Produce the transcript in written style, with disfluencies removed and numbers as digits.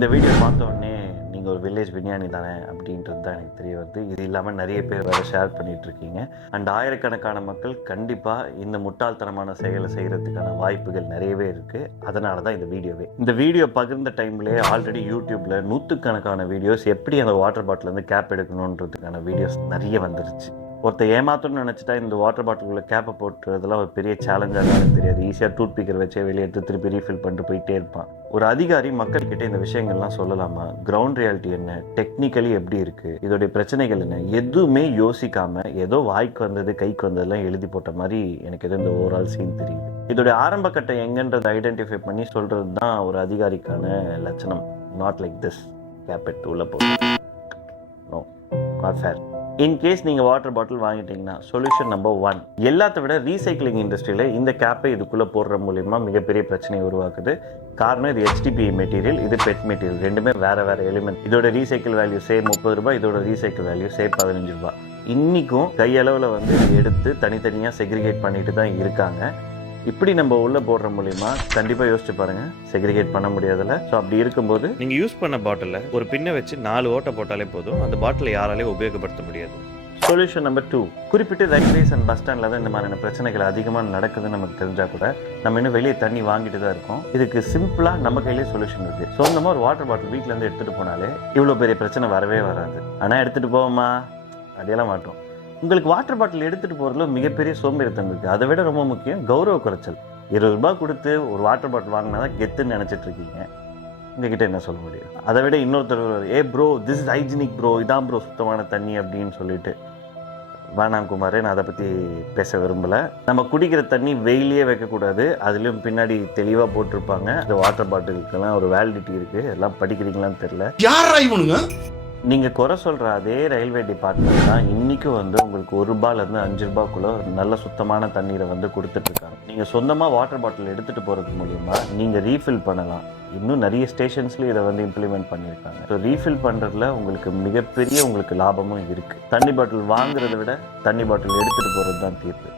இந்த வீடியோ பார்த்த உடனே நீங்கள் ஒரு வில்லேஜ் விஞ்ஞானி தானே அப்படின்றது தான் எனக்கு தெரிய வருது. இது இல்லாமல் நிறைய பேர் வேறு ஷேர் பண்ணிகிட்ருக்கீங்க. அண்ட் ஆயிரக்கணக்கான மக்கள் கண்டிப்பாக இந்த முட்டாள்தனமான செயலை செய்கிறதுக்கான வாய்ப்புகள் நிறையவே இருக்குது. அதனால தான் இந்த வீடியோ பகிர்ந்த டைம்லேயே ஆல்ரெடி யூடியூப்பில் நூற்றுக்கணக்கான வீடியோஸ் எப்படி அந்த வாட்டர் பாட்டிலேருந்து கேப் எடுக்கணுன்றதுக்கான வீடியோஸ் நிறைய வந்துருச்சு. ஒருத்தர் ஏமாத்தணும்னு நினச்சிட்டா இந்த வாட்டர் பாட்டிலுக்குள்ள கேப்பை போட்டுறதுலாம் ஒரு பெரிய சேலஞ்சாக எனக்கு தெரியாது. ஈஸியாக டூத் பிக்கர் வச்சே வெளியே எடுத்து திருப்பி ரீஃபில் பண்ணிட்டு போயிட்டே இருப்பான். ஒரு அதிகாரி மக்கள்கிட்ட இந்த விஷயங்கள்லாம் சொல்லலாமா? கிரவுண்ட் ரியாலிட்டி என்ன, டெக்னிக்கலி எப்படி இருக்குது, இதோடைய பிரச்சனைகள் என்ன, எதுவுமே யோசிக்காமல் ஏதோ வாய்க்கு வந்தது கைக்கு வந்ததெல்லாம் எழுதி போட்ட மாதிரி எனக்கு எதோ இந்த ஓவரால் சீன் தெரியுது. இதோடைய ஆரம்ப கட்டம் எங்கன்றதை ஐடென்டிஃபை பண்ணி சொல்கிறது தான் ஒரு அதிகாரிக்கான லட்சணம். நாட் லைக் திஸ் கேப்பெட் உள்ள போகுது. No, not fair. இன்கேஸ் நீங்கள் வாட்டர் பாட்டில் வாங்கிட்டீங்கன்னா சொல்யூஷன் நம்பர் 1, எல்லாத்த விட ரீசைக்கிளிங் இண்டஸ்ட்ரியில் இந்த கேப்பை இதுக்குள்ளே போடுற மூலிமா மிகப்பெரிய பிரச்சனையை உருவாக்குது. காரணம், இது HDPE மெட்டீரியல், இது பெட் மெட்டீரியல், ரெண்டுமே வேறு எலிமெண்ட். இதோட ரீசைக்கிள் வேல்யூ சே 30 ரூபாய், இதோட ரீசைக்கிள் வேல்யூ சே 15 ரூபாய். இன்றைக்கும் கையளவில் எடுத்து தனித்தனியாக செக்ரிகேட் பண்ணிட்டு தான் இருக்காங்க. இப்படி நம்ம உள்ள போடுற மூலியமா கண்டிப்பா யோசிச்சு பாருங்க, செக்ரிகேட் பண்ண முடியாதுல்ல. ஸோ அப்படி இருக்கும்போது நீங்க யூஸ் பண்ண பாட்டில ஒரு பின்னை வச்சு 4 ஓட்டை போட்டாலே போதும், அந்த பாட்டிலை யாராலையும் உபயோகப்படுத்த முடியாது. சொல்யூஷன் நம்பர் 2, குறிப்பிட்டு ரயில்வேஸ் அண்ட் பஸ் ஸ்டாண்ட்ல தான் இந்த மாதிரியான பிரச்சனைகள் அதிகமாக நடக்குதுன்னு நமக்கு தெரிஞ்சா கூட நம்ம இன்னும் வெளியே தண்ணி வாங்கிட்டு தான் இருக்கோம். இதுக்கு சிம்பிளா நம்ம கையிலேயே சொல்யூஷன் இருக்கு. சொந்தமா ஒரு வாட்டர் பாட்டில் வீட்டுல இருந்து எடுத்துட்டு போனாலே இவ்வளோ பெரிய பிரச்சனை வரவே வராது. ஆனா எடுத்துட்டு போவோமா? அடியெல்லாம் மாட்டோம். உங்களுக்கு வாட்டர் பாட்டில் எடுத்துகிட்டு போகிறதுல மிகப்பெரிய சோம்பேறித்தனம் இருக்குது. அதை விட ரொம்ப முக்கியம் கௌரவ குறைச்சல். 20 ரூபாய் கொடுத்து ஒரு வாட்டர் பாட்டில் வாங்கினா தான் கெத்துன்னு நினச்சிட்டு இருக்கீங்க. உங்ககிட்ட என்ன சொல்ல முடியும்? அதை விட இன்னொருத்தர், bro this is hygienic bro, இதான் ப்ரோ சுத்தமான தண்ணி அப்படின்னு சொல்லிட்டு, வேணாம் குமார், நான் அதை பற்றி பேச விரும்பலை. நம்ம குடிக்கிற தண்ணி வெயிலே வைக்கக்கூடாது. அதுலேயும் பின்னாடி தெளிவாக போட்டிருப்பாங்க இந்த வாட்டர் பாட்டிலுக்கெல்லாம் ஒரு வேலிடிட்டி இருக்குது. எல்லாம் படிக்கிறீங்களான்னு தெரியல. யார் நீங்கள் குறை சொல்கிற அதே ரயில்வே டிபார்ட்மெண்ட் தான் இன்றைக்கும் உங்களுக்கு 1 ரூபாயிலேருந்து 5 ரூபாய்க்குள்ளே நல்ல சுத்தமான தண்ணீரை கொடுத்துட்ருக்காங்க. நீங்கள் சொந்தமாக வாட்டர் பாட்டில் எடுத்துகிட்டு போகிறது மூலிமா நீங்கள் ரீஃபில் பண்ணலாம். இன்னும் நிறைய ஸ்டேஷன்ஸ்லேயும் இதை இம்ப்ளிமெண்ட் பண்ணியிருக்காங்க. ஸோ ரீஃபில் பண்ணுறதுல மிகப்பெரிய லாபமும் இருக்குது. தண்ணி பாட்டில் வாங்குறதை விட தண்ணி பாட்டில் எடுத்துகிட்டு போகிறது தான் தீர்வு.